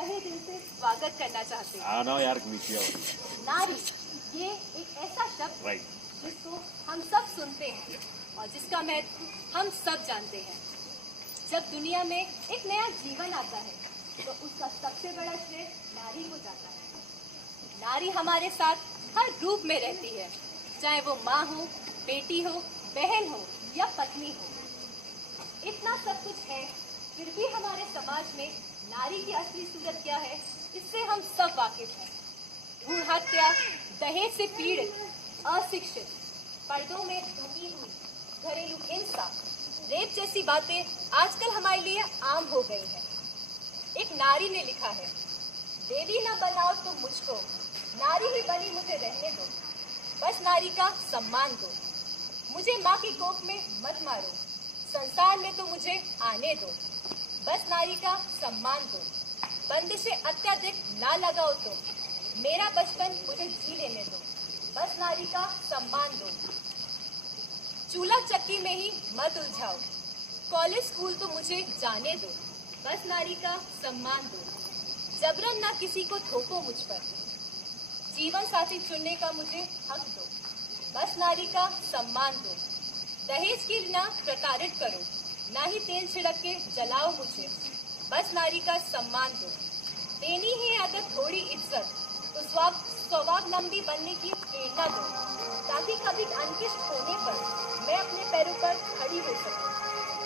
तहे दिल से स्वागत करना चाहते हैं। हाँ ना यार, नारी ये एक ऐसा शब्द राइट जिसको हम सब सुनते हैं और जिसका महत्व हम सब जानते हैं। जब दुनिया में एक नया जीवन आता है तो उसका सबसे बड़ा श्रेय नारी को जाता है। नारी हमारे साथ हर रूप में रहती है, चाहे वो माँ हो, बेटी हो, बहन हो या पत्नी हो। इतना सब कुछ है, फिर भी हमारे समाज में नारी की असली सूरत क्या है, इससे हम सब वाकिफ हैं। भ्रूण हत्या, दहेज से पीड़ित, अशिक्षित, पर्दों में ढकी हुई घरेलू हिंसा, रेप जैसी बातें आजकल हमारे लिए आम हो गई हैं। एक नारी ने लिखा है, देवी न बनाओ तो मुझको, नारी ही बनी मुझे रहने दो, बस नारी का सम्मान दो। मुझे माँ की कोख में मत मारो, संसार में तो मुझे आने दो, बस नारी का सम्मान दो। बंदिशें अत्यधिक ना लगाओ तो, मेरा बचपन मुझे जी लेने दो, बस नारी का सम्मान दो। चूल्हा चक्की में ही मत उलझाओ, कॉलेज स्कूल तो मुझे जाने दो, बस नारी का सम्मान दो। जबरन ना किसी को थोपो मुझ पर, जीवन साथी चुनने का मुझे हक दो, बस नारी का सम्मान दो। दहेज की ना प्रताड़ित करो, ना ही तेल छिड़क के जलाओ मुझे, बस नारी का सम्मान दो। देनी है अगर थोड़ी इज्जत तो स्वावलंबी बनने की प्रेरणा दो, ताकि कभी अनकिष्ट होने पर मैं अपने पैरों पर खड़ी हो सकूं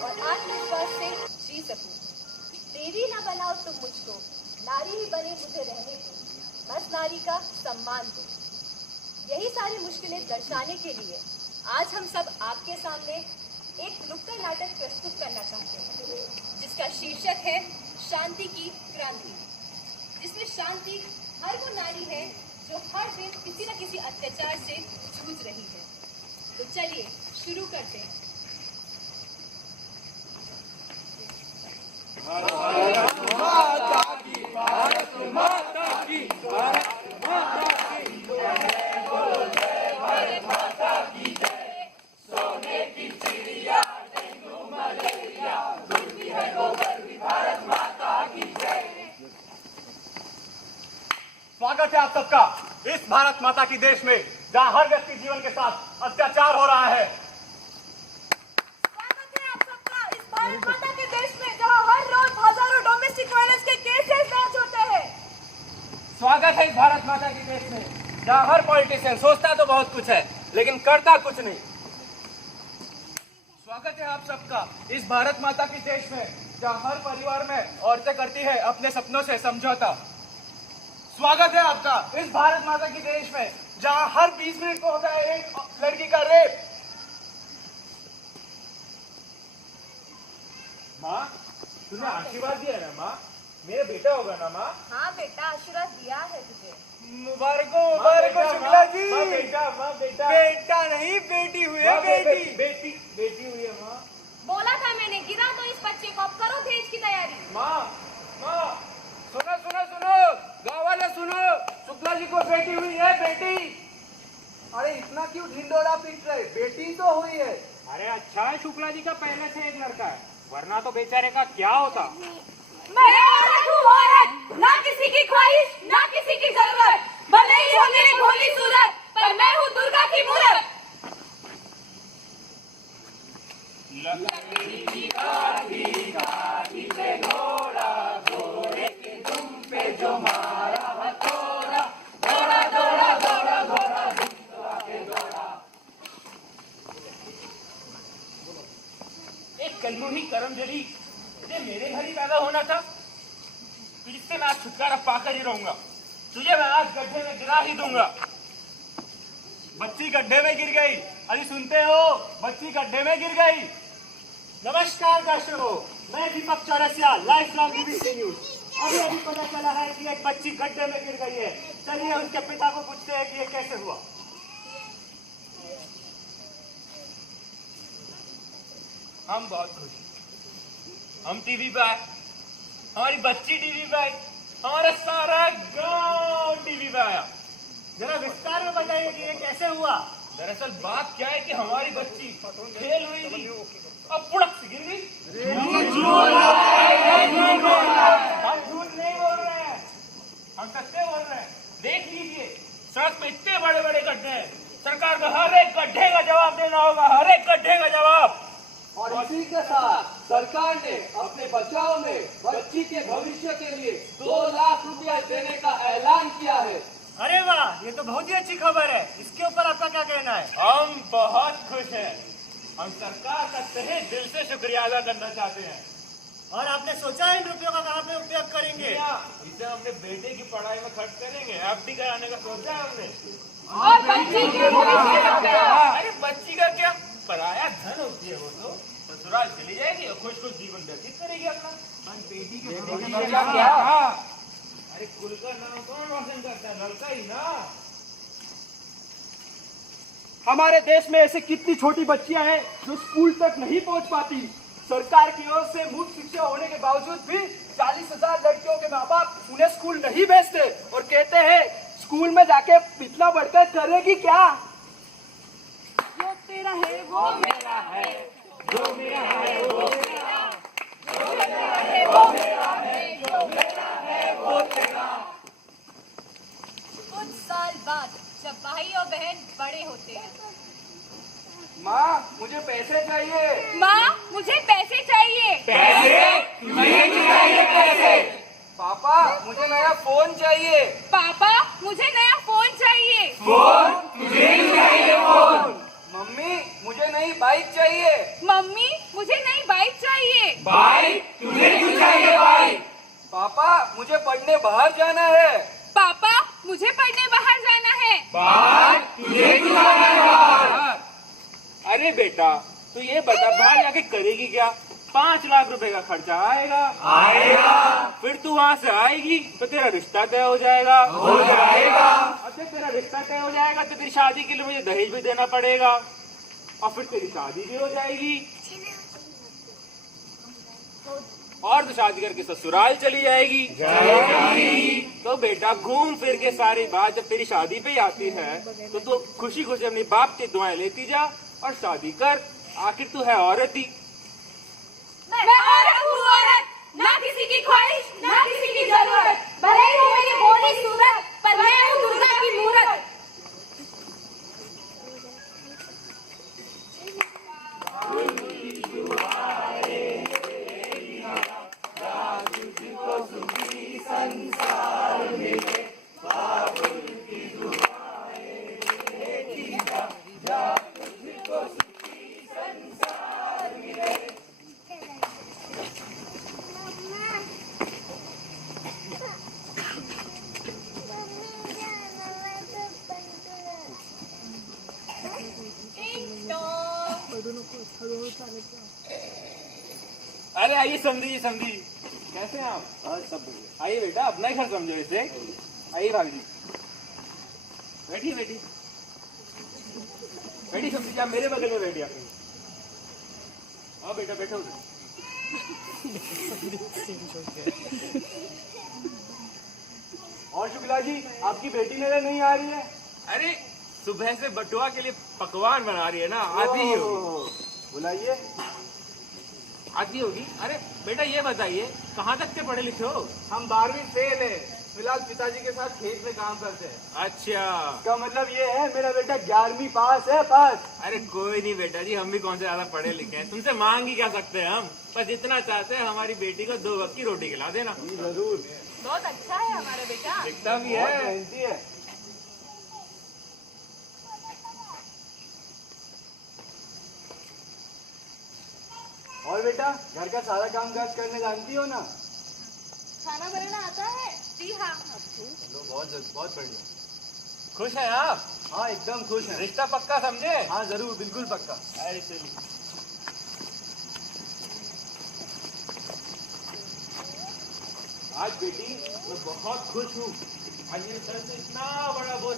और आत्मविश्वास से जी सकूं। देवी ना बनाओ तुम मुझको, नारी ही बने मुझे रहने दो, बस नारी का सम्मान दो। यही सारी मुश्किलें दर्शाने के लिए आज हम सब आपके सामने एक नुक्कड़ नाटक प्रस्तुत करना चाहते हैं, जिसका शीर्षक है शांति की क्रांति, जिसमें शांति हर वो नारी है जो हर दिन किसी न किसी अत्याचार से जूझ रही है। तो चलिए शुरू करते हैं। भारत माता की, भारत माता की, भारत माता की जय, बोलो जय भारत माता की जय। सोने की चिड़िया, डेंगू मलेरिया, ढूंढती है गोबर भी, भारत माता की जय। स्वागत है आप सबका इस भारत माता की देश में, जहां हर व्यक्ति जीवन के साथ अत्याचार हो रहा है। स्वागत है आप सबका इस भारत माता के देश में, जहां हर रोज हजारों डोमेस्टिक वायलेंस के केसेस दर्ज होते हैं। स्वागत है इस भारत माता की देश में, जहाँ हर पॉलिटिशियन सोचता तो बहुत कुछ है लेकिन करता कुछ नहीं। स्वागत है आप सबका इस भारत माता की देश में, जहाँ हर परिवार में औरतें करती है अपने सपनों से समझौता। स्वागत है आपका इस भारत माता की देश में, जहाँ हर 20 मिनट को होता है एक लड़की का रेप। माँ, तूने आशीर्वाद दिया ना माँ, मेरा बेटा होगा ना माँ। हाँ बेटा, आशीर्वाद दिया है तुझे। मुबारको मुबारको शुक्ला जी। माँ बेटा, माँ बेटा, बेटा नहीं बेटी हुई है, बेटी बेटी बेटी हुई है माँ। बोला था मैंने, गिरा दो इस बच्चे को, अब करो भेज की तैयारी। माँ माँ सुनो सुनो सुनो, गाँव वाले सुनो, शुक्ला जी को बेटी हुई है, बेटी। अरे इतना क्यों ढिंडोरा पीट रहे, बेटी तो हुई है। अरे अच्छा है शुक्ला जी का पहले से एक लड़का है, वरना तो बेचारे का क्या होता। मैं औरत हूँ औरत, ना किसी की ख्वाहिश ना किसी की जरूरत, भले ही हो मेरी भोली सूरत, पर मैं हूँ दुर्गा की मूरत। एक कलमुही करमजली तुझे मेरे घर ही पैदा होना था, तुझसे मैं आज छुटकारा पाकर ही रहूंगा। तुझे मैं आज गड्ढे में गिरा ही दूंगा। बच्ची गड्ढे में गिर गई, अभी सुनते हो, बच्ची गड्ढे में गिर गई। नमस्कार दर्शकों, मैं Deepak Chaurasia, life long BBC news. अभी पता चला है कि एक बच्ची गड्ढे में गिर गई है। चलिए उसके पिता को पूछते हैं कि ये कैसे हुआ। हम बहुत खुश हैं, हम टीवी पे आए, हमारी बच्ची टीवी पे आई, हमारा सारा गांव टीवी पे आया। जरा विस्तार में बताइए कि ये कैसे हुआ। दरअसल बात क्या है कि हमारी बच्ची खेल रही थी, अब पुड़क से गिर गई। हम झूठ नहीं बोल रहे हैं। सड़क पे इतने बड़े बड़े गड्ढे हैं, सरकार को हर एक गड्ढे का जवाब देना होगा, हर एक गड्ढे का जवाब। और इसी के साथ सरकार ने अपने बचाव में बच्ची के भविष्य के लिए 2 लाख रुपया देने का ऐलान किया है। अरे वाह, ये तो बहुत ही अच्छी खबर है। इसके ऊपर आपका क्या कहना है? हम बहुत खुश हैं। हम सरकार का तहे दिल से शुक्रिया अदा करना चाहते हैं। और आपने सोचा है इन रुपयों का कहाँ पे उपयोग करेंगे? इसे हमने बेटे की पढ़ाई में खर्च करेंगे, एफडी कराने का सोचा है हमने। और बच्ची के भविष्य का क्या? अरे बच्ची का क्या, पराया धन होती है वो तो ससुराल चली जाएगी और खुश खुश जीवन व्यतीत करेगी अपना। बेटी के भविष्य का क्या? अरे कुल का नाम कौन रोशन करता है? लड़का ही ना। हमारे देश में ऐसे कितनी छोटी बच्चियां हैं जो स्कूल तक नहीं पहुंच पाती। सरकार की ओर से मुफ्त शिक्षा होने के बावजूद भी 40,000 लड़कियों के माँ बाप उन्हें स्कूल नहीं भेजते और कहते हैं स्कूल में जाके इतना बढ़कर करेगी क्या? जो तेरा है वो मेरा है, जो मेरा है वो तेरा, जो मेरा है वो मेरा है, जो मेरा है वो तेरा। कुछ साल बाद जब भाई और बहन बड़े होते हैं, माँ मुझे पैसे चाहिए। माँ मुझे पैसे चाहिए। पापा मुझे नया फोन चाहिए। पापा मुझे नया फोन चाहिए। मम्मी मुझे नई बाइक चाहिए। मम्मी मुझे नई बाइक चाहिए। पापा मुझे पढ़ने बाहर जाना है। पापा मुझे पढ़ने बाहर जाना है। अरे बेटा तू ये बता, बाहर जाके करेगी क्या? 5 लाख रुपए का खर्चा आएगा। फिर तू वहाँ से आएगी तो तेरा रिश्ता तय हो जाएगा। और जब तेरा रिश्ता तय हो जाएगा तो तेरी शादी के लिए मुझे दहेज भी देना पड़ेगा और फिर तेरी शादी भी हो जाएगी और तो शादी करके ससुराल चली जाएगी। तो बेटा घूम फिर के सारी बात जब तेरी शादी पे आती है तो तू खुशी खुशी अपने बाप की दुआएं लेती जा और शादी कर। आखिर तू है औरत ही। मैं औरत हूँ, औरत, ना किसी की ख्वाहिश, ना किसी की जरूरत। भले ही हो मेरी भोली सूरत, पर मैं हूँ दुर्गा की मूरत। अरे आइए समझी जी, समझी कैसे हैं आप? सब बढ़िया। आइए बेटा अपना ही घर समझो इसे। आइए भाभी बैठिए बैठिए बैठी समझी जी, आप मेरे बगल में बैठिए। आओ बेटा बैठो उधर। और शुक्ला जी आपकी बेटी मेरे नहीं आ रही है? अरे सुबह से बटुआ के लिए पकवान बना रही है ना, आती ही होगी। बुलाइए। आती होगी। अरे बेटा ये बताइए कहाँ तक के पढ़े लिखे हो? हम 12वीं फेल है, फिलहाल पिताजी के साथ खेत में काम करते हैं। अच्छा, इसका मतलब ये है मेरा बेटा 11वीं पास है, पास। अरे कोई नहीं बेटा जी, हम भी कौन से ज्यादा पढ़े लिखे हैं, तुमसे मांग ही क्या सकते हैं हम। बस जितना चाहते हैं हमारी बेटी को 2 वक्त की रोटी खिला देना। जरूर। बहुत अच्छा है हमारा बेटा। दिखता भी बहुत है। मेहनती है। और बेटा घर का सारा काम काज करने जानती हो ना? खाना बनाना आता है? जी हाँ। चलो बहुत बढ़िया। खुश हैं आप? हाँ एकदम खुश है। रिश्ता पक्का समझे? हाँ जरूर, बिल्कुल पक्का। अरे चलिए। आज बेटी मैं बहुत खुश हूँ। आज मेरे सर से इतना बड़ा बोझ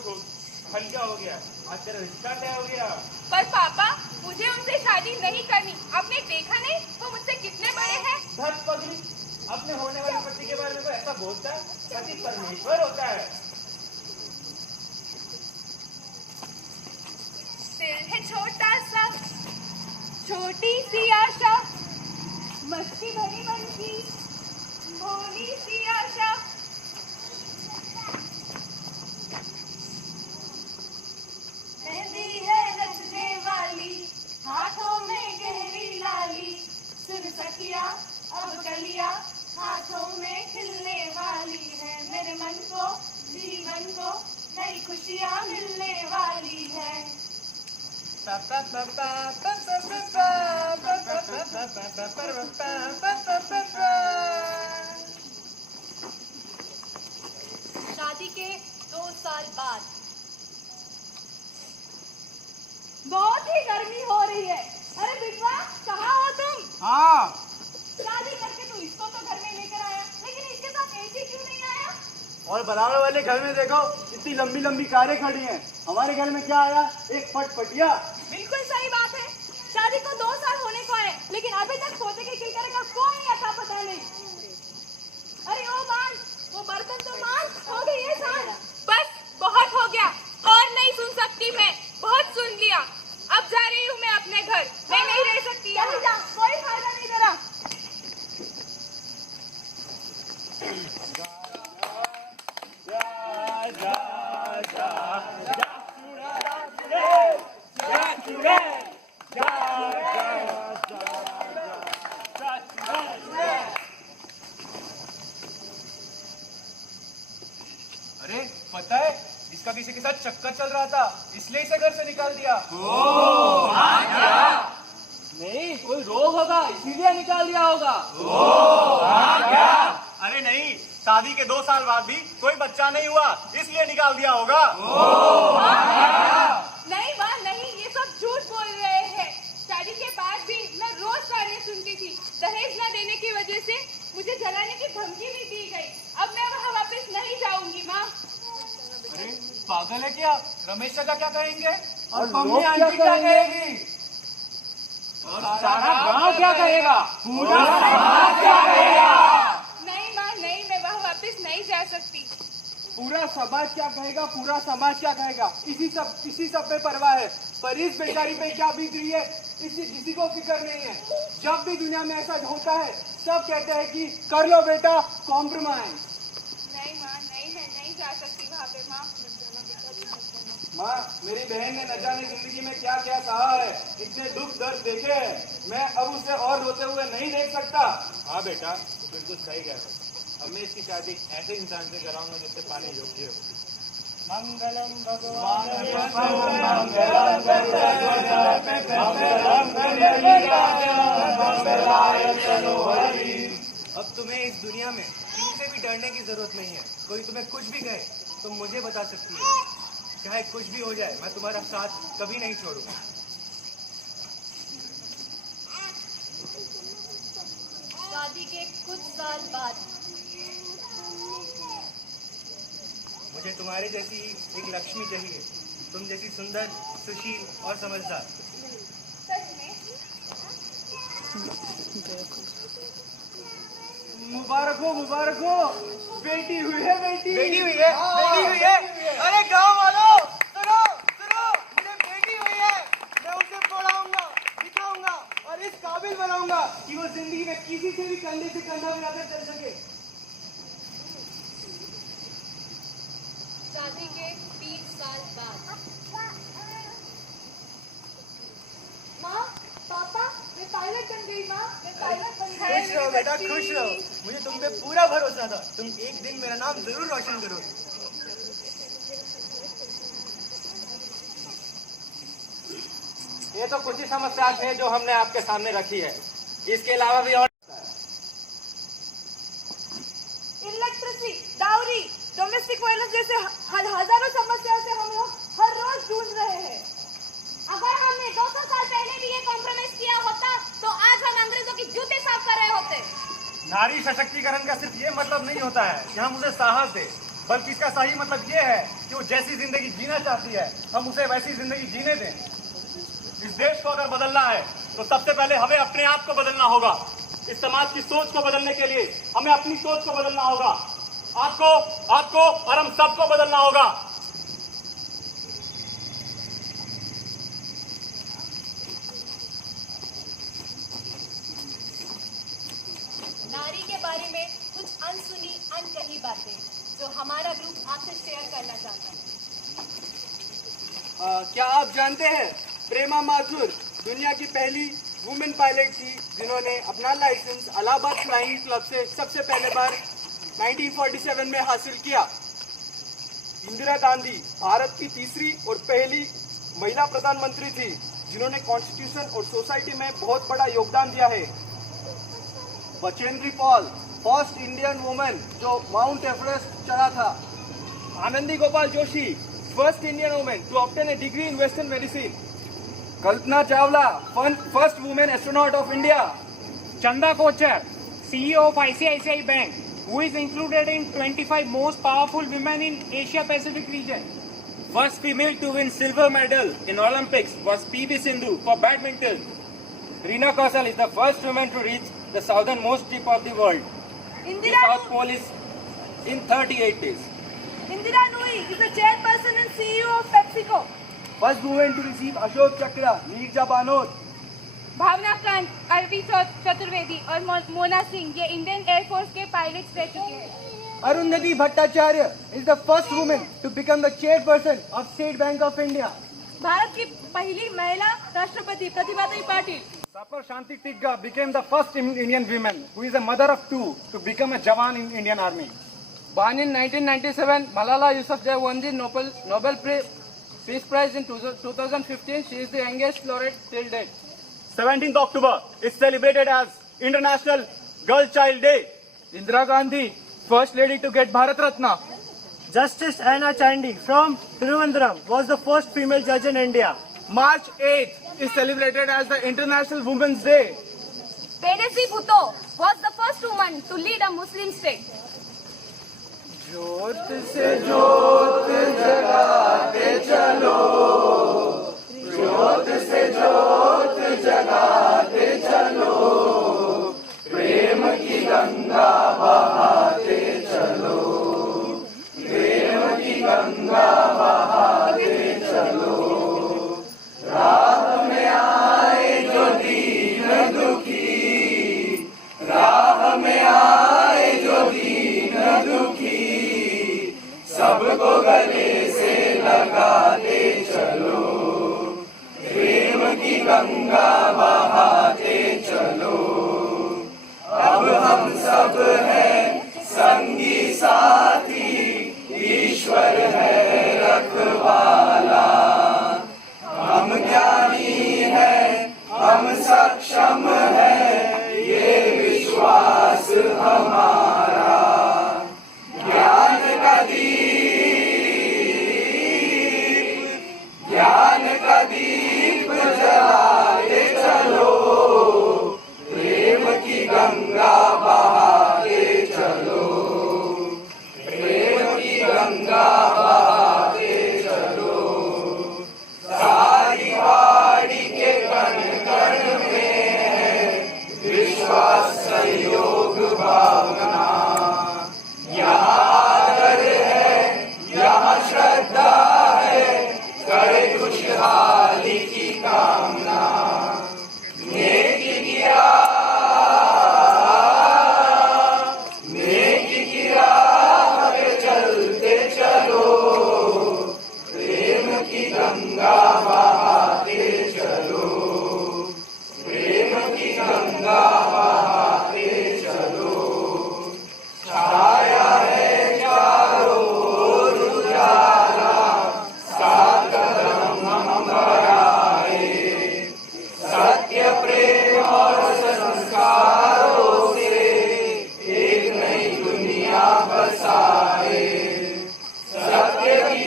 हल्का हो गया। आज तेरा रिश्ता तय हो गया। पर पापा मुझे उनसे शादी नहीं करनी। आपने देखा नहीं वो मुझसे कितने बड़े हैं? धत पगली, अपने होने वाले पति के बारे में कोई ऐसा बोलता है? पति परमेश्वर होता है। दिल है छोटा सा, छोटी सी आशा, मस्ती भरी मन की भोली सी आशा। को, जीवन को नई खुशियाँ मिलने वाली है। शादी के 2 साल बाद बहुत ही गर्मी हो रही है। अरे बिटवा, कहाँ हो तुम? हाँ, शादी करके तू इसको तो घर में लेकर आया, लेकिन इसके साथ ऐसी क्यों नहीं आया? और बराबर वाले घर में देखो इतनी लंबी लंबी कारें खड़ी हैं। हमारे घर में क्या आया? एक फटफटिया। बिल्कुल सही बात है। शादी को 2 साल होने को है, लेकिन अभी तक पोते के किलकारे का कोई अता पता नहीं। अरे ओ मान, वो बर्तन तो मान, हो गई है सांझ। बस बहुत हो गया, और नहीं सुन सकती मैं, बहुत सुन लिया। अब जा रही हूँ मैं अपने घर, मैं नहीं रह सकती यहाँ। चली जा, कोई फायदा नहीं तेरा। अरे पता है, इसका किसी के साथ चक्कर चल रहा था, इसलिए इसे घर से निकाल दिया। नहीं, कोई रोग होगा इसीलिए निकाल दिया होगा। अरे नहीं, शादी के 2 साल बाद भी कोई बच्चा नहीं हुआ, इसलिए निकाल दिया होगा। नहीं माँ नहीं, ये सब झूठ बोल रहे हैं। शादी के बाद भी मैं रोज गाने सुनती थी। दहेज न देने की वजह से मुझे जलाने की धमकी भी दी गई। अब मैं वहाँ वापस नहीं जाऊंगी माँ। अरे पागल है क्या? रमेश चाचा क्या कहेंगे? और मम्मी आंटी क्या कहेगी? और सारा गांव क्या कहेगा? पूरा समाज क्या कहेगा? नहीं माँ नहीं, मैं वहाँ वापस नहीं जा सकती। पूरा समाज क्या कहेगा? पूरा समाज क्या कहेगा? इसी सब पे परवाह है, पर इस बेचारी पे क्या बीत रही है इसी किसी को फिक्र नहीं है। जब भी दुनिया में ऐसा होता है, सब कहते हैं कि कर लो बेटा कॉम्प्रोमाइज। नहीं माँ नहीं, मैं नहीं जा सकती वहाँ पे माँ। माँ, मेरी बहन ने न जाने जिंदगी में क्या क्या सहा है, इतने दुख दर्द देखे हैं, मैं अब उसे और रोते हुए नहीं देख सकता। हाँ बेटा, तू बिल्कुल सही कह रहा है। अब मैं इसकी शादी ऐसे इंसान से कराऊंगा जिससे पाने योग्य हो। मंगलम भगवान अब तुम्हें इस दुनिया में किसी से भी डरने की जरूरत नहीं है। कोई तुम्हें कुछ भी कहे तुम मुझे बता सकती हो, चाहे कुछ भी हो जाए, मैं तुम्हारा साथ कभी नहीं छोड़ूंगा। शादी के कुछ साल बाद मुझे तुम्हारे जैसी एक लक्ष्मी चाहिए, तुम जैसी सुंदर, सुशील और समझदार। सच में मुबारक हो, बेटी हुई है। बेटी हुई है, बेटी हुई है। अरे गाँव वालों, सुनो सुनो, मुझे बेटी हुई है। मैं उसे पढ़ाऊंगा, लिखाऊंगा और इस काबिल बनाऊंगा कि वो जिंदगी में किसी से भी कंधे से कंधा मिलाकर चल सके। शादी के 3 साल बाद माँ, पापा, मैं पायलट बन गई। माँ, मैं पायलट बन गई। खुश रहो बेटा, खुश रहो। मुझे तुम पे पूरा भरोसा था, तुम एक दिन मेरा नाम जरूर रोशन करोगे। ये तो कुछ ही समस्या है जो हमने आपके सामने रखी है, इसके अलावा भी और इलेक्ट्रिसिटी, डाउरी, डोमेस्टिक वायलेंस जैसे हजारों समस्याओं से हम लोग हर रोज जूझ रहे हैं। अगर हमने 200 साल पहले भी ये कॉम्प्रोमाइज किया होता, तो आज हम अंग्रेजों की जूते साफ कर रहे होते। नारी सशक्तिकरण का सिर्फ ये मतलब नहीं होता है कि हम उसे साहस दे, बल्कि इसका सही मतलब ये है कि वो जैसी जिंदगी जीना चाहती है, हम उसे वैसी जिंदगी जीने दें। इस देश को अगर बदलना है तो सबसे पहले हमें अपने आप को बदलना होगा। इस समाज की सोच को बदलने के लिए हमें अपनी सोच को बदलना होगा। आपको और हम सबको बदलना होगा। नारी के बारे में कुछ अनसुनी अनकही बातें जो हमारा ग्रुप आपसे शेयर करना चाहता है। क्या आप जानते हैं, प्रेमा माथुर दुनिया की पहली वुमेन पायलट थी जिन्होंने अपना लाइसेंस इलाहाबाद फ्लाइंग क्लब से सबसे पहले बार 1947 में हासिल किया। इंदिरा गांधी भारत की तीसरी और पहली महिला प्रधानमंत्री थी जिन्होंने कॉन्स्टिट्यूशन और सोसाइटी में बहुत बड़ा योगदान दिया है। Bachendri Pal first Indian women जो माउंट एवरेस्ट चढ़ा था। Anandi Gopal Joshi first Indian women to obtain a degree in western medicine. Kalpana Chawla first women astronaut of India. Chanda Kochar, CEO of ICICI Bank, who is included in 25 most powerful women in Asia Pacific region. First female to win silver medal in Olympics was PV Sindhu for badminton. Rina Kausal is the first woman to reach the southernmost tip of the world. The Indira South Pole is in 38 days. Indira Nooyi is the chairperson and CEO of PepsiCo. First women to receive Ashok Chakra Neerja बानोट। भावना कांत, अरवी चतुर्वेदी और मोना सिंह ये Indian air force के pilots रह चुके हैं। Arundhati Bhattacharya is the first women to become the chairperson of State Bank of India. Bharat की पहली महिला राष्ट्रपति Pratibhatai Patil. Sapar Shanti Tigga became the first Indian woman who is a mother of two to become a Jawan in Indian Army. Born in 1997, Malala Yousafzai won the Nobel Peace Prize in 2015. She is the youngest laureate till date. 17th October is celebrated as International Girl Child Day. Indira Gandhi first lady to get Bharat Ratna. Justice Anna Chandy from Trivandrum was the first female judge in India. March 8th is celebrated as the International Women's Day. Bedesi Bhutto was the first woman to lead a Muslim state. जोत से जोत जगाते चलो, जोत से जोत जगाते चलो, प्रेम की गंगा बहाते चलो, प्रेम की गंगा बहाते चलो। राह में आए जो दीन दुखी, राह में आए जो दीन दुखी, सबको गले से लगाते चलो, प्रेम की गंगा बहाते चलो। अब हम सब हैं संगी साथी, ईश्वर है रखवाला। हम ज्ञानी हैं, हम सक्षम हैं, ये विश्वास हमारा। ज्ञान का दीप जलाते चलो, प्रेम की गंगा बहाते चलो, प्रेम की गंगा बहाते चलो। सारी वाड़ी के कण कण में है विश्वास, सहयोग, भावना। यहाँ आदर है, यहाँ श्रद्धा है, करे खुशहाली की कामना। नेकी की राह पे चलते चलो, प्रेम की गंगा बहाते चलो, प्रेम की गंगा बहाते चलो। छाया है चारों ओर उजाला, सात कदम हम बढ़ाए, सत्य प्रेम और संस्कारों से एक नई दुनिया बसाए। सत्य की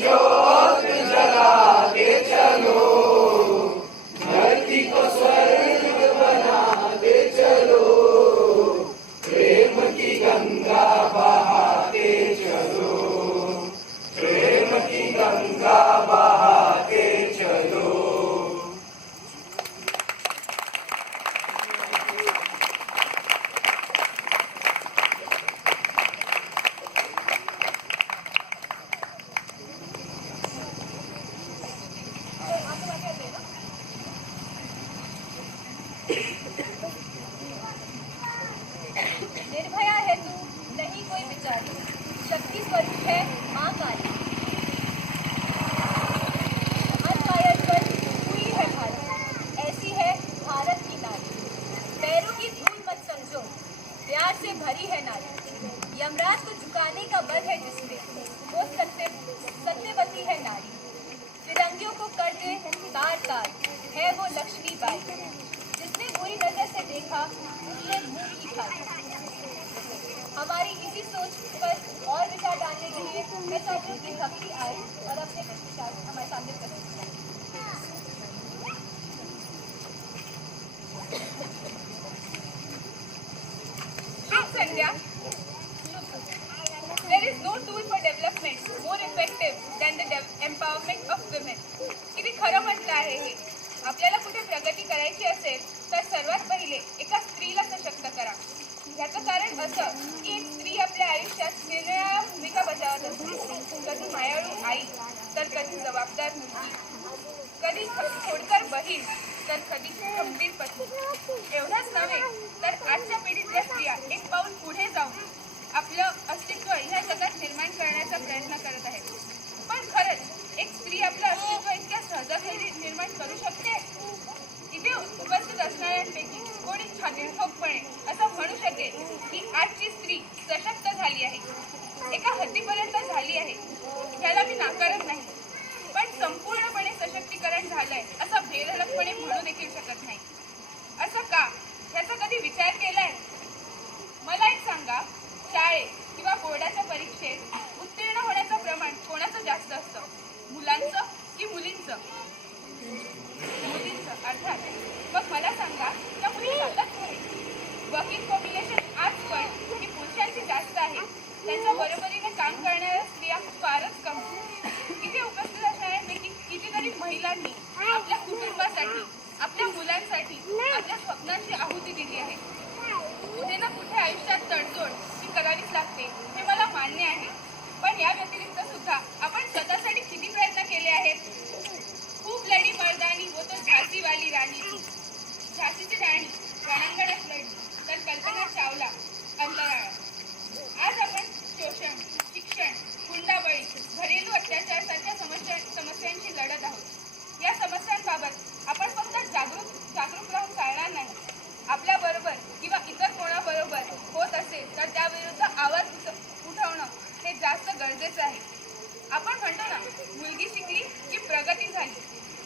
जोत जलाते चलो, धरती को स्वर्ग बनाते चलो, प्रेम की गंगा बहाते चलो, प्रेम की गंगा बहाते चलो। निर्भया है तू, नहीं कोई बिचारी, शक्ति स्वरूप है माँ काली। हर कायल पर हुई है भारत, ऐसी है भारत की नारी। पैरों की धूल मत समझो, प्यार से भरी है नारी, यमराज को झुकाने का बल है जिसमें, वो सत्यवती है नारी। फिरंगियों को कर दे तार तार, है वो लक्ष्मी बाई। जिसने बुरी नजर से देखा उसने मुंह की खाई। हमारी इसी सोच पर और विचार डालने के लिए मैं चाहती हूँ कि भक्ति आए और अपने कुछ विचार हमारे सामने प्रस्तुत करें। शुभ संध्या। There is no tool for development more effective than the empowerment of women. किती खरं म्हटलं आहे हे. आपल्याला कुठे प्रगती करायची असेल तर सर्वात पहिले एका स्त्रीला सशक्त करा. याचं कारण असं की एक स्त्री आपल्या आयुष्यात निरनिराळ्या भूमिका बजावत असते. कधी मायाळू आई, तर कधी जबाबदार मुलगी, कधी खोडकर बहीण, तर कधी खंबीर पत्नी. एवढंच नव्हे तर आजच्या पिढीतल्या स्त्रिया एक पाऊल पुढे जाऊन आपलं अस्तित्व ह्या जगात निर्माण करण्याचा प्रयत्न करत आहेत. पण खरंच एक स्त्री आपलं अस्तित्व इतक्या सहजासहजी निर्माण करू शकते? इथे उपस्थित असणाऱ्यांपैकी कोणी छातीठोकपणे असं म्हणू शकेल की आजची स्त्री सशक्त झाली आहे, एका हद्दीपर्यंत झाली आहे, ह्याला मी नाकारत नाही. पण संपूर्णपणे सशक्तीकरण झालंय असं बेधडकपणे म्हणू देखील शकत नाही. असं का? ह्याचा कधी विचार केलाय? मला एक सांगा, शाळेत किंवा बोर्डाच्या परीक्षेत उत्तीर्ण होण्याचं प्रमाण कोणाचं जास्त असतं, मुलांचं की मुलींचं? मुलींचं. अर्थात. मग मला सांगा, त्या मुली जातात नाही. वर्किंग पॉप्युलेशन आज पण ही पुरुषांची जास्त आहे. त्यांच्या बरोबरीने काम करणाऱ्या स्त्रिया फारच कमी. इथे उपस्थित असणाऱ्यांपैकी कितीतरी महिलांनी आपल्या कुटुंबासाठी, आपल्या मुलांसाठी, आपल्या स्वप्नांची आहुती दिली आहे. कुठे ना कुठे आयुष्यात तडजोड ही करावीच लागते, हे मला मान्य आहे. पण या व्यतिरिक्त सुद्धा आपण स्वतःसाठी किती प्रयत्न केले आहेत? खूप लढी मर्दानी वो तो झांसी वाली राणी थी. झांसीची राणी रणांगणात लढली तर कल्पना चावला अंतराळात. आज आपण शोषण, शिक्षण, हुंडाबळी, घरेलू अत्याचारासारख्या समस्यांशी लढत आहोत. या समस्यांबाबत आपण फक्त जागरूक राहून चालणार नाही. आपल्याबरोबर किंवा इतर कोणाबरोबर होत असेल तर त्याविरुद्ध आवाज उठवणं हे जास्त गरजेचं आहे. आपण म्हणतो ना, मुलगी शिकली की प्रगती झाली.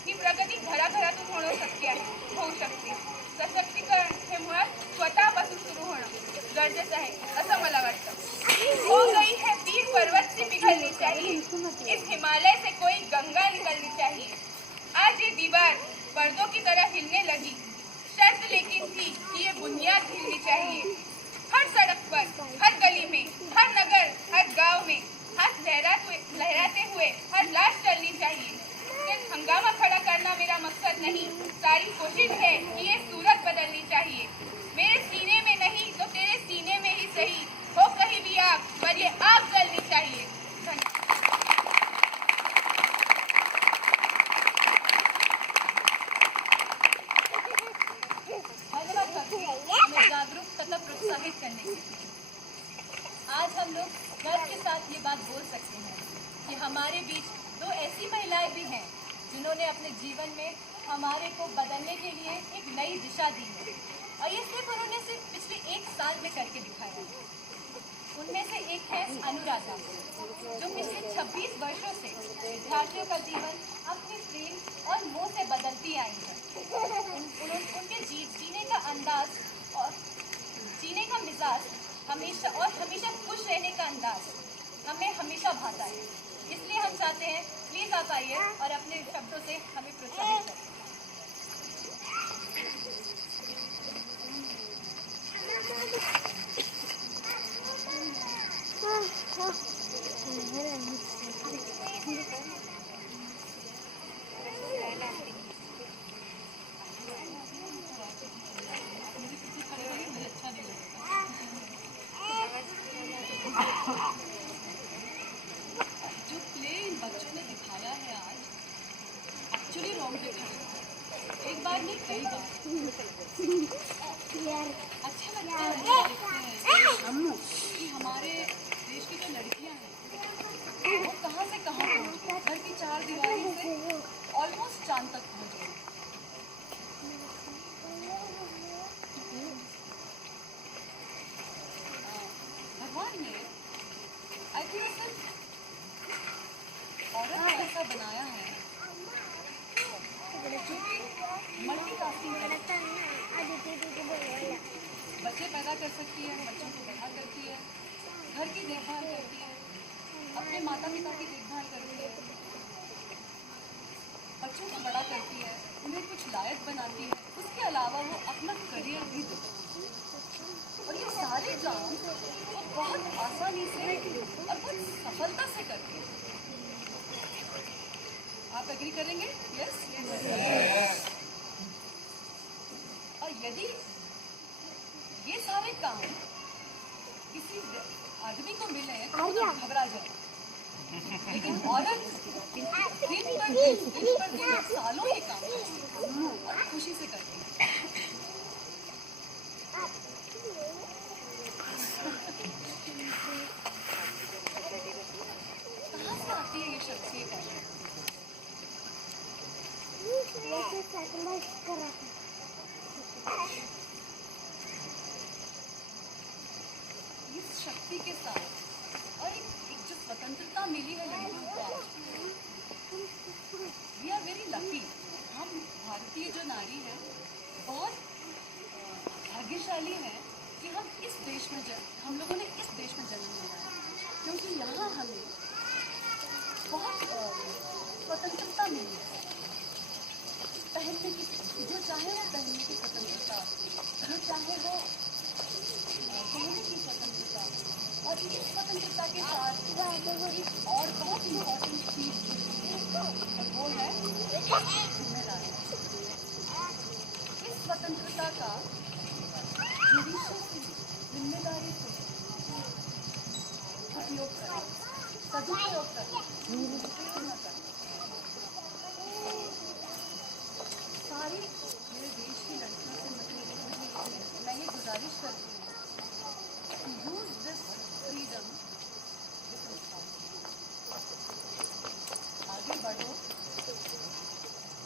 ही प्रगती घराघरातून होऊ शकते. सशक्तीकरण हे मुळात स्वतःपासून सुरू होणं गरजेचं आहे असं मला वाटतं. हो गई है पीर पर्वत से पिघलनी चाहिए, इस हिमालय से कोई गंगा निकलनी चाहिए. आज ये दीवार पर्दों की तरह हिलने लगी, शर्त लेकिन थी कि ये बुनियाद हिलनी चाहिए. हर सड़क पर, हर गली में, हर नगर, हर गांव में हाथ लहराते हुए हर लाश चलनी चाहिए. सिर्फ हंगामा खड़ा करना मेरा मकसद नहीं, सारी कोशिश है कि ये सूरत बदलनी चाहिए. मेरे सीने में नहीं तो तेरे सीने में ही सही, हो कहीं भी आग, पर ये आग जलनी चाहिए. धन्यवाद भक्ति, हमें जागरूक तथा प्रोत्साहित करने के लिए. आज हम लोग गर्व के साथ ये बात बोल सकते हैं कि हमारे बीच दो ऐसी महिलाएं भी हैं जिन्होंने अपने जीवन में हमारे को बदलने के लिए एक नई दिशा दी है. और ये सिर्फ उन्होंने पिछले 1 साल में करके दिखाया है. उनमें से एक है अनुराधा, जो पिछले 26 वर्षों से विद्यार्थियों का जीवन अपने प्रेम और मोह से बदलती आई है. उनके जीने का अंदाज और जीने का मिजाज हमेशा खुश रहने का अंदाज हमें हमेशा भाता है. इसलिए हम चाहते हैं प्लीज आप आइए और अपने शब्दों से हमें प्रोत्साहित करें. जो प्ले इन बच्चों ने दिखाया है आज, एक्चुअली रोमांटिक है. एक्चुअली सर औरत को ऐसा बनाया है जो कि मल्टीटास्किंग करती है, बच्चे पैदा कर सकती है, बच्चों को बड़ा करती है, घर की देखभाल करती है, अपने माता पिता की देखभाल करती है, बच्चों को बड़ा करती है, उन्हें कुछ लायक बनाती है, उसके अलावा वो अपना करियर भी देती है। और ये सारे काम वो बहुत आसानी से और बहुत सफलता से करती है। आप एग्री करेंगे? यस? और यदि ये सारे काम किसी आदमी को मिले तो वो तो घबरा जाए, लेकिन औरत दिन पर दिन सालों ये काम करती है और खुशी से करती है। कहाँ से आती है ये शख्सियत? इस शक्ति के साथ और एक जो स्वतंत्रता मिली है लड़कियों को आज, वी आर वेरी लकी। हम भारतीय जो नारी है बहुत भाग्यशाली हैं कि हम इस देश में हम लोगों ने इस देश में जन्म लिया है, क्योंकि यहाँ हमें बहुत स्वतंत्रता मिली है। पहनने की जो चाहे वो पहनने की स्वतंत्रता, जो चाहे वो कहने की स्वतंत्रता, और इस स्वतंत्रता के साथ एक और बहुत इम्पोर्टेंट चीज और वो है जिम्मेदारी। इस स्वतंत्रता का जुडिशियसली जिम्मेदारी से उपयोग करें, सदुपयोग करें, दुरुपयोग न करें। सारी मेरे देश की लड़कियों से मैं ये गुजारिश करती हूँ, use this freedom with responsibility. आगे बढ़ो,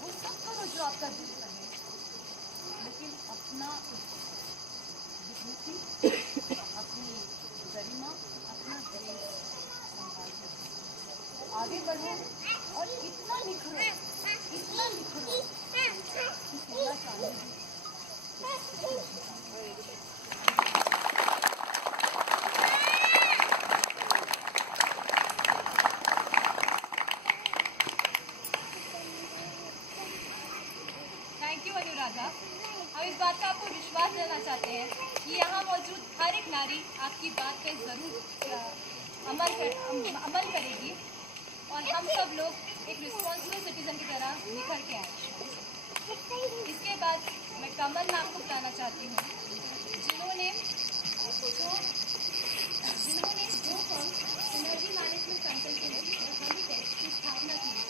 वो सब करो जो आपका दिल कहे, लेकिन अपना डिग्निटी, अपनी गरिमा, अपना देश संभाल कर आगे बढ़ो और इतना निखरो कि सोना चांदी भी थैंक यू अनुराधा। हम इस बात का आपको विश्वास देना चाहते हैं कि यहाँ मौजूद हर एक नारी आपकी बात पे ज़रूर अमल करेगी और हम सब लोग एक रिस्पॉन्सिबल सिटीजन की तरह निखर के आए। इसके बाद मैं कमल नाम को बताना चाहती हूँ, जिन्होंने जो फर्म एनर्जी मैनेजमेंट कंसल्टेंसी और हनीटेक की स्थापना की है।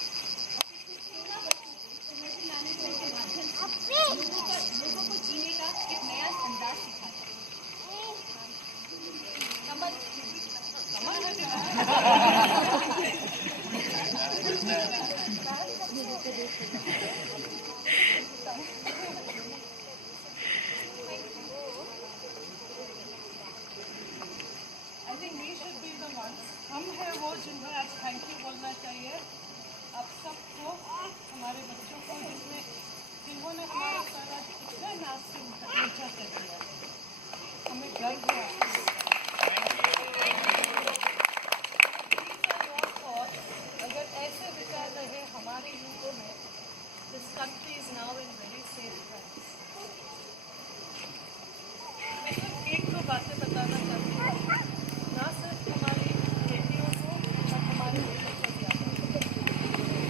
एनर्जी मैनेजमेंट के माध्यम से लोगों को जीने का एक नया अंदाज सिखाया। कमल I think we should be the ones. हम हैं वो जिन्हें आज थैंक यू बोलना चाहिए। आप सबको, हमारे बच्चों को, जिन्होंने हमारा सारा इतना नाज से ऊंचा कर दिया। हमें गर्व है। अगर ऐसे विचार रहे हमारे युगों में, this country is now in very safe hands. मैं सिर्फ एक दो बातें बताना चाहती हूँ, ना सिर्फ हमारी बेटियों को और हमारे बच्चों को ज़्यादा।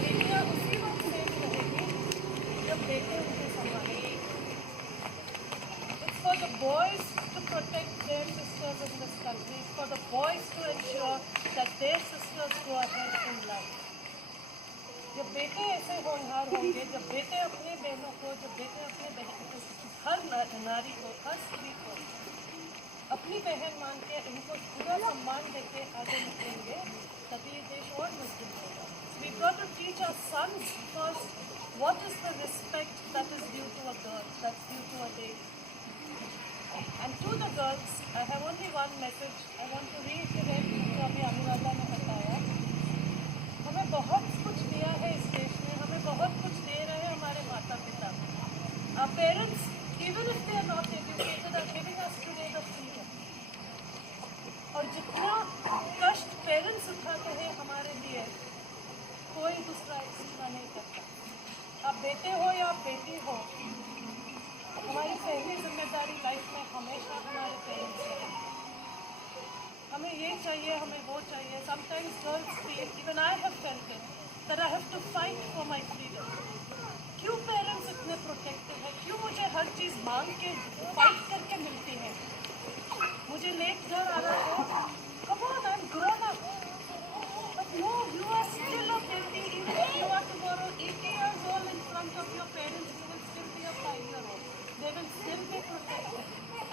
बेटियाँ उसी वक्त सेफ रहेंगी जब बेटे उन्हें संभालेंगे। It's for the boys to protect their sisters in this country. It's for the boys to ensure that their sisters go ahead in life. जब बेटे ऐसे होनहार होंगे, जब बेटे अपनी बहनों को, जब बेटे अपने हर नारी को, हर स्त्री को अपनी बहन मान के इनको पूरा सम्मान देके आगे निकलेंगे, तभी ये देश और मजबूत होगा। We've got to teach our sons first what is the respect that is due to a girl, that's due to a lady. And to the girls, I have only one message. I want to reiterate जो अभी अनुराधा ने बताया. हमें बहुत कुछ दिया है इस देश ने, हमें बहुत कुछ दे रहे हैं हमारे माता पिता. Our parents, even if they are not educated, are giving us today the freedom. और जितना कष्ट पेरेंट्स उठाते हैं हमारे लिए, कोई दूसरा इतना नहीं करता. आप बेटे हो या आप बेटी हो, हमारी पहली जिम्मेदारी लाइफ में हमेशा हमारे पेरेंट्स हैं. हमें ये चाहिए, हमें वो चाहिए. Sometimes girls feel, even I have felt it, that I have to fight for my freedom. क्यों पेरेंट्स इतने प्रोटेक्टिव है? क्यों मुझे हर चीज़ मांग के फाइट करके मिलती है? मुझे लेट घर आ रहा है, come on, I'm grown up. But no, you are still a baby. Even if you are tomorrow 80 years old in front of your parents, you will still be a 5-year-old. They will still be protected.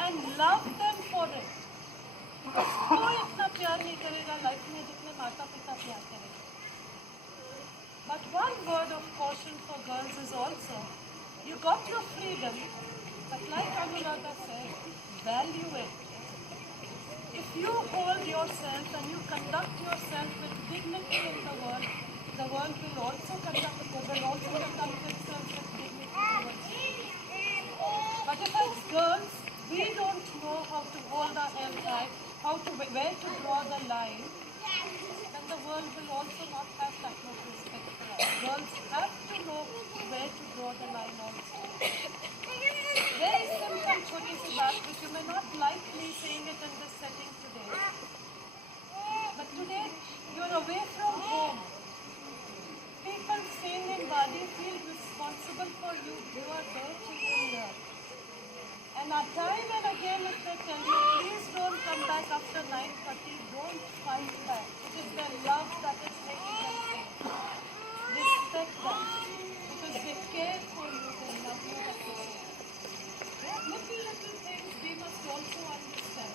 And love them for it. कोई इतना प्यार नहीं करेगा life में जितने माता पिता प्यार करेंगे. But one word of caution for girls is also, you got your freedom, but like Anuradha said, value it. If you hold yourself and you conduct yourself with dignity in the world will also conduct itself with dignity towards you. But if as girls, we don't know how to hold our head high, where to draw the line, then the world will also not have that much respect for us. Girls have to know where to draw the line also. Very simple, छोटी सी बात, which you may not like me saying it in this setting today. But today, you are away from home. People staying in Bali feel responsible for you. You are their children here. And time and again, if they tell you, please don't come back after 9:30, don't fight back. It is their love that is making them say. Respect them. Because they care for you, they love you. Little things we must also understand.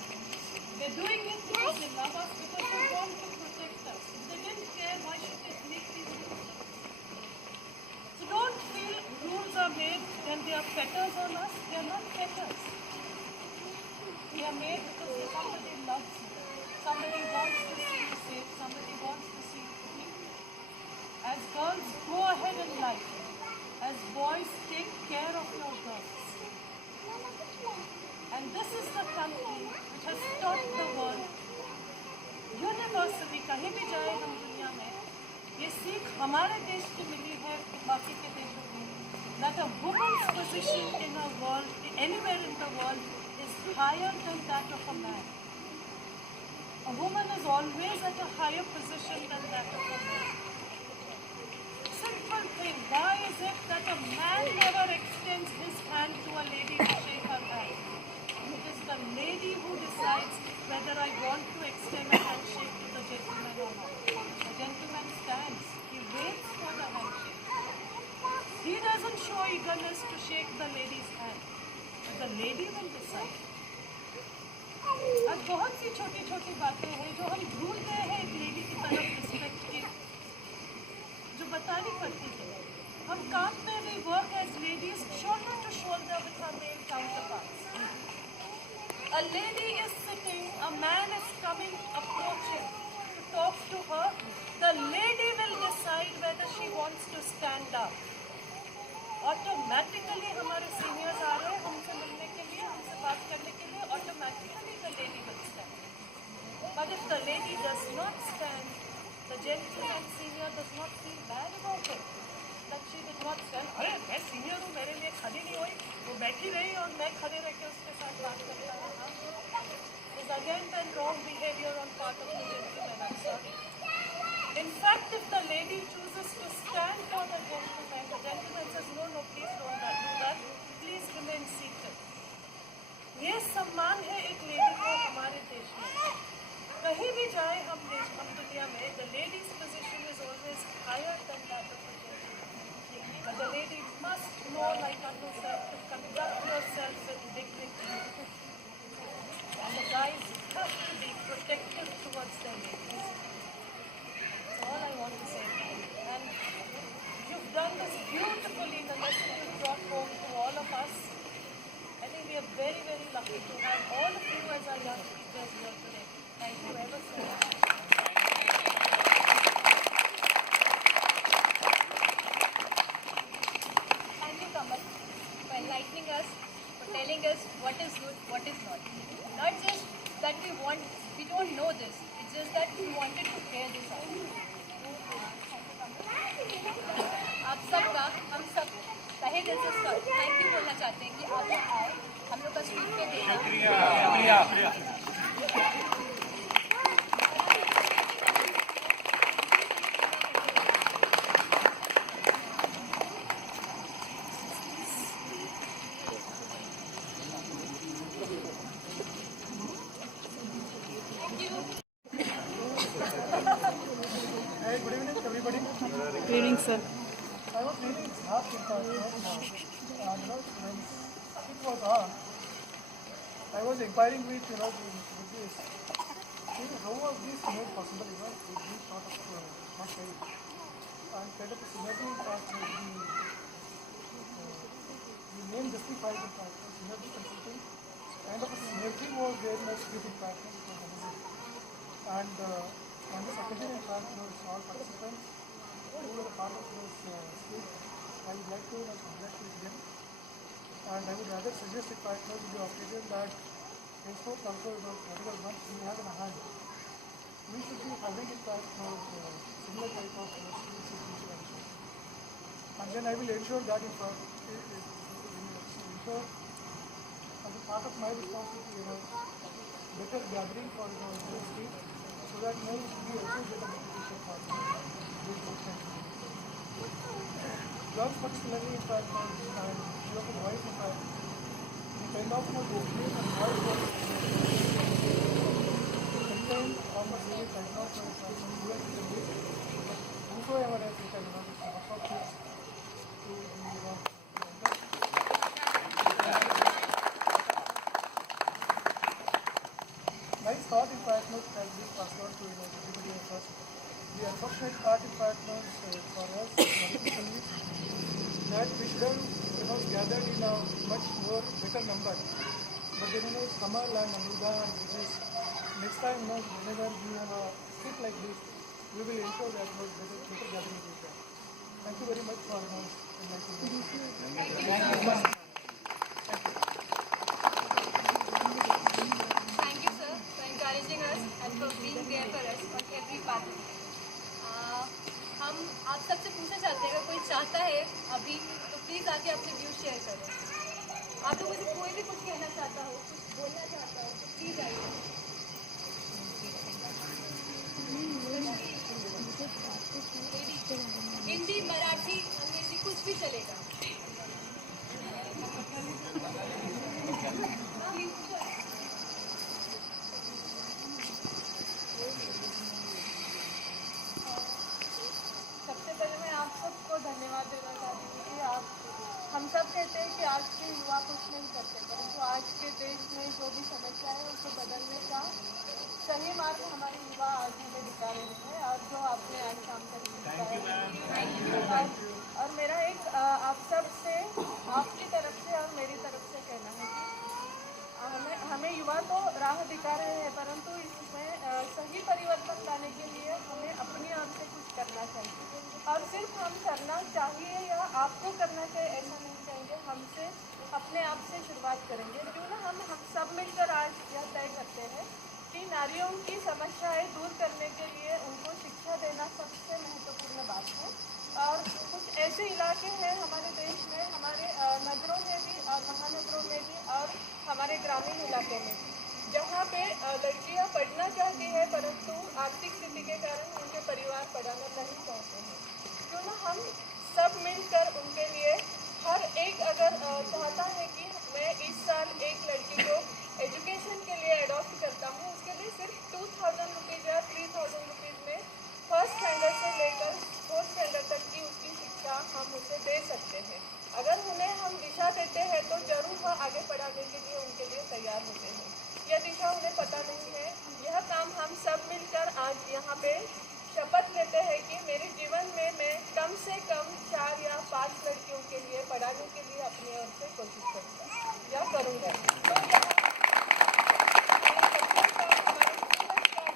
They're doing it because they love us, because they want to protect us. If they didn't care, why should they make these rules? So don't feel rules are made when they are fetters on us. They are not fetters. They are made because somebody loves you. Somebody wants to see you safe. Somebody wants to see you free. As girls, go ahead in life. As boys, take care of your girls. And this is the country which has taught the world universally, कहीं भी जाए हम दुनिया में, ये सीख हमारे देश की मिली है बाकी के देशों में, that a woman's position in a world, anywhere in the world, is higher than that of a man. A woman is always at a higher position than that of a man. Simple thing, why is it that a man never extends his hand to a lady to shake her hand? It is the lady who decides whether I want to extend a handshake to the gentleman or not. The gentleman stands, he waits for the handshake. He doesn't show eagerness to shake the lady's hand, but the lady will decide. आज बहुत सी छोटी छोटी बातें हैं जो हम भूल गए हैं एक लेडी की तरफ रिस्पेक्ट की, जो बतानी पड़ती थी. हम काम में भी work as ladies shoulder to shoulder with our male counterparts. A lady is sitting, a man is coming, approaching to talk to her. The lady will decide whether she wants to stand up. Automatically हमारे seniors आ रहे हैं हमसे मिलने के लिए, हमसे बात करने के लिए. Automatically the lady will stand. But if the lady does not stand, the gentleman senior does not feel bad about it. That she did not stand. अरे मैं senior हूँ, मेरे लिए खड़ी नहीं हुई, वो बैठी रही और मैं खड़े रह के उसके साथ बात करता रहा. Is again then wrong behavior on part of the gentleman. I'm sorry. In fact, if the lady chooses to stand for the gentleman says, no, please don't do that. Please remain seated. ये सम्मान है एक lady को हमारे देश में. कहीं भी जाए हम दुनिया में, the lady's position is always higher than that of the gentleman. But the lady must know, like Anu said, to conduct yourself with dignity. And the guys have to be protective towards their ladies. That's all I want to say. And you've done this beautifully, the lesson you brought home to all of us. I think we are very, very lucky to have all of you this. It's just that we wanted to hear this out. आप सबका हम सब तहे दिल से thank you बोलना चाहते हैं कि आप लोग आए हम लोग का स्पीच पे देखा Hey, good evening, everybody. Good evening, sir. I was reading half in fact, when it was on, I was inquiring with, with this, how was this made possible, with this sort of not very, and kind of a synergy in fact, the name justifies in fact, synergy consulting, kind of a synergy was there in a speech in fact, and on this occasion in fact, all participants who were a part of this speech, I would like to congratulate them, and I would rather suggest if I close the occasion that henceforth also whatever much we have in our hand, we should be having in fact similar type of speech. And then I will ensure that in fact, ensure as a part of my responsibility, better gathering for this speech, so that we also get a motivation for this work. Love particularly in fact, and your voice in fact, the kind of opening and voice was contained almost very kind of whosoever has written, this of this to nice thought in fact has been passed on to everybody of us. The unfortunate part in fact for us politically that we should have gathered in a much more better number. But then Kamal and Amruda and Vijay, next time whenever we have a trip like this, we will ensure that better gathering is there. Thank you very much for inviting me. Thank you. Thank you, sir, for encouraging us and for being there for us on every part. हम आप सबसे पूछना चाहते हैं अगर कोई चाहता है अभी तो प्लीज़ आके अपने व्यूज शेयर करें। आप लोगों से कोई भी कुछ कहना चाहता हो, कुछ बोलना चाहता हो तो प्लीज़ आइए। हिंदी, मराठी, अंग्रेजी कुछ भी चलेगा। सबसे पहले मैं आप सबको धन्यवाद देना चाहती हूँ कि आप हम सब कहते हैं कि आज के युवा कुछ नहीं करते, परंतु आज के देश में जो भी समस्या है उसको बदलने का सही मार्ग हमारे युवा आज हमें दिखा रहे हैं और जो आपने आज काम करके और मेरा एक आप सब से आपकी तरफ से और मेरी तरफ से कहना है कि हमें युवा तो राह दिखा रहे हैं, परंतु इसमें सही परिवर्तन लाने के लिए हमें अपनी ओर से कुछ करना चाहिए और सिर्फ हम करना चाहिए या आपको करना चाहिए ऐसा नहीं कहेंगे, हमसे अपने आप से शुरुआत करेंगे। क्यों ना हम सब मिलकर आज यह तय करते हैं कि नारियों की समस्याएं दूर करने के लिए उनको शिक्षा देना सबसे महत्वपूर्ण बात है। और कुछ ऐसे इलाके हैं हमारे देश में, हमारे नगरों में भी और महानगरों में भी और हमारे ग्रामीण इलाके में भी, जहाँ पे लड़कियाँ पढ़ना चाहती है परंतु आर्थिक स्थिति के कारण उनके परिवार पढ़ाना नहीं चाहते हैं। क्यों ना हम सब मिलकर उनके लिए हर एक अगर चाहता है कि मैं इस साल एक लड़की को एजुकेशन के लिए एडॉप्ट करता हूँ, उसके लिए सिर्फ 2000 रुपीज़ या 3000 रुपीज़ में फर्स्ट स्टैंडर्ड से लेकर 4th स्टैंडर्ड तक की उसकी शिक्षा हम उसे दे सकते हैं। अगर उन्हें हम दिशा देते हैं तो जरूर वह आगे पढ़ाने के लिए उनके लिए तैयार होते हैं। यह दिशा उन्हें पता नहीं है। यह काम हम सब मिलकर आज यहाँ पे शपथ लेते हैं कि मेरे जीवन में मैं कम से कम 4 या 5 लड़कियों के लिए पढ़ाने के लिए अपनी ओर से कोशिश करूँगा या करूँगा।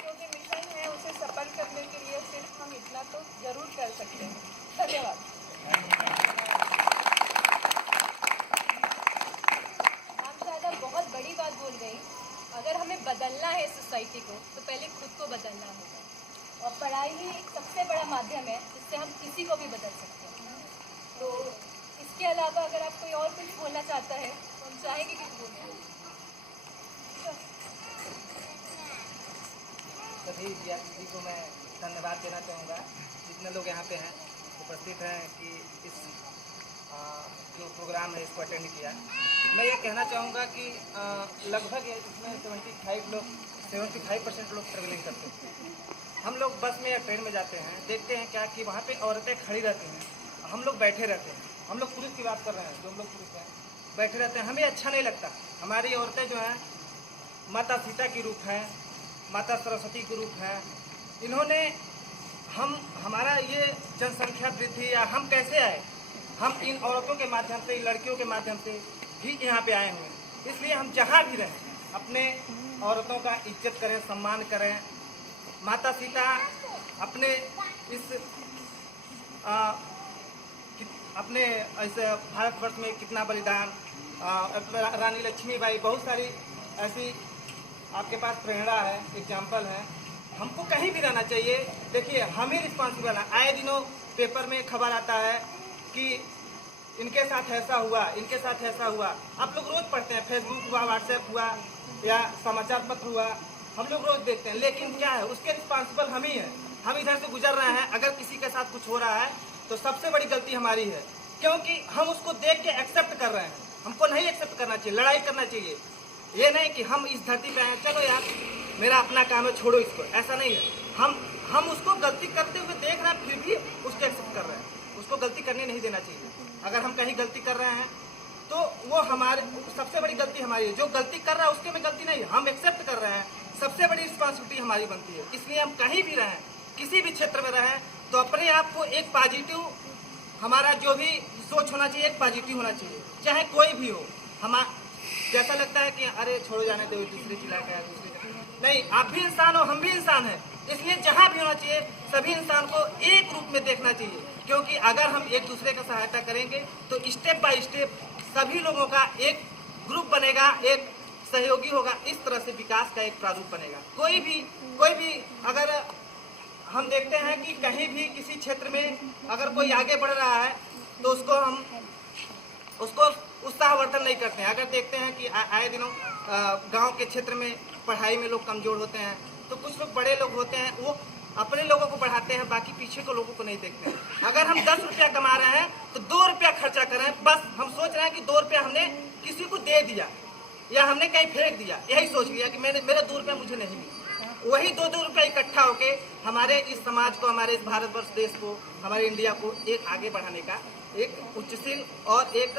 जो भी मिशन है उसे सफल करने के लिए सिर्फ हम इतना तो जरूर कर सकते हैं। धन्यवाद। हम शायद बहुत बड़ी बात बोल गई, अगर हमें बदलना है सोसाइटी को तो पहले खुद को बदलना होगा और पढ़ाई ही एक सबसे बड़ा माध्यम है जिससे हम किसी को भी बदल सकते हैं। तो इसके अलावा अगर आप कोई और कुछ बोलना चाहता है तो हम चाहेंगे कि बोलिए। सभी विद्यार्थी को मैं धन्यवाद देना चाहूँगा जितने लोग यहाँ पे हैं उपस्थित हैं कि इस जो प्रोग्राम है इसको अटेंड किया। मैं ये कहना चाहूँगा कि लगभग इसमें 75% लोग ट्रेवलिंग करते हैं। हम लोग बस में या ट्रेन में जाते हैं, देखते हैं क्या कि वहाँ पे औरतें खड़ी रहती हैं, हम लोग बैठे रहते हैं। हम लोग पुरुष की बात कर रहे हैं, जो हम लोग पुरुष हैं बैठे रहते हैं, हमें अच्छा नहीं लगता। हमारी औरतें जो हैं माता सीता की रूप हैं, माता सरस्वती के रूप हैं। इन्होंने हमारा ये जनसंख्या वृद्धि या हम कैसे आए, हम इन औरतों के माध्यम से, इन लड़कियों के माध्यम से ही यहाँ पे आए हुए हैं। इसलिए हम जहाँ भी रहें अपने औरतों का इज्जत करें, सम्मान करें। माता सीता अपने इस अपने ऐसे भारतवर्ष में कितना बलिदान, रानी लक्ष्मीबाई, बहुत सारी ऐसी आपके पास प्रेरणा है, एग्जाम्पल है। हमको कहीं भी रहना चाहिए। देखिए हम ही रिस्पॉन्सिबल हैं। आए दिनों पेपर में खबर आता है कि इनके साथ ऐसा हुआ, इनके साथ ऐसा हुआ। आप लोग रोज पढ़ते हैं, फेसबुक हुआ, व्हाट्सएप हुआ या समाचार पत्र हुआ, हम लोग रोज देखते हैं। लेकिन क्या है, उसके रिस्पॉन्सिबल हम ही हैं। हम इधर से गुजर रहे हैं, अगर किसी के साथ कुछ हो रहा है तो सबसे बड़ी गलती हमारी है, क्योंकि हम उसको देख के एक्सेप्ट कर रहे हैं। हमको नहीं एक्सेप्ट करना चाहिए, लड़ाई करना चाहिए। ये नहीं कि हम इस धरती पे आए, चलो यार मेरा अपना काम है, छोड़ो इसको, ऐसा नहीं है। हम उसको गलती करते हुए देख रहे हैं, फिर भी उसको एक्सेप्ट कर रहे हैं। उसको गलती करने नहीं देना चाहिए। अगर हम कहीं गलती कर रहे हैं तो वो हमारे सबसे बड़ी गलती हमारी है। जो गलती कर रहा है उसके में गलती नहीं है, हम एक्सेप्ट कर रहे हैं, सबसे बड़ी रिस्पॉन्सिबिलिटी हमारी बनती है। इसलिए हम कहीं भी रहें, किसी भी क्षेत्र में रहें, तो अपने आप को एक पॉजिटिव, हमारा जो भी सोच होना चाहिए एक पॉजिटिव होना चाहिए, चाहे कोई भी हो। हम जैसा लगता है कि अरे छोड़ो जाने दो, दूसरे जिला का है, नहीं, आप भी इंसान हो, हम भी इंसान हैं। इसलिए जहाँ भी होना चाहिए सभी इंसान को एक रूप में देखना चाहिए, क्योंकि अगर हम एक दूसरे का सहायता करेंगे तो स्टेप बाय स्टेप सभी लोगों का एक ग्रुप बनेगा, एक सहयोगी होगा। इस तरह से विकास का एक प्रारूप बनेगा। कोई भी अगर हम देखते हैं कि कहीं भी किसी क्षेत्र में अगर कोई आगे बढ़ रहा है तो उसको उत्साहवर्धन नहीं करते हैं। अगर देखते हैं कि आए दिनों गांव के क्षेत्र में पढ़ाई में लोग कमजोर होते हैं, तो कुछ लोग बड़े लोग होते हैं, वो अपने लोगों को बढ़ाते हैं, बाकी पीछे के लोगों को नहीं देखते हैं। अगर हम 10 रुपया कमा रहे हैं तो 2 रुपया खर्चा करें। बस हम सोच रहे हैं कि 2 रुपया हमने किसी को दे दिया या हमने कहीं फेंक दिया, यही सोच लिया कि मेरे 2 रुपया मुझे नहीं मिला। वही 2-2 रुपया इकट्ठा होके हमारे इस समाज को, हमारे इस भारतवर्ष देश को, हमारे इंडिया को एक आगे बढ़ाने का एक उच्चशील और एक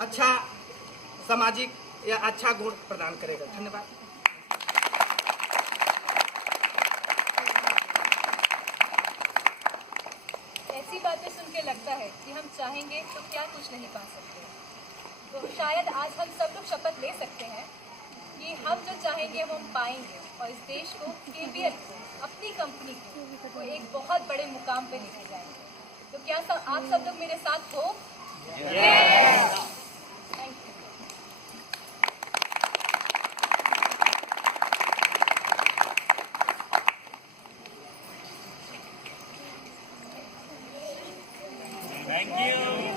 अच्छा सामाजिक या अच्छा गुण प्रदान करेगा। धन्यवाद। ऐसी बातें सुन के लगता है कि हम चाहेंगे तो क्या कुछ नहीं पा सकते। तो शायद आज हम सब लोग शपथ ले सकते हैं कि हम जो चाहेंगे वो हम पाएंगे और इस देश को, KBL को, अपनी कंपनी को एक बहुत बड़े मुकाम पे लेके जाएंगे। तो क्या आप सब लोग मेरे साथ हो? Thank you. Thank you.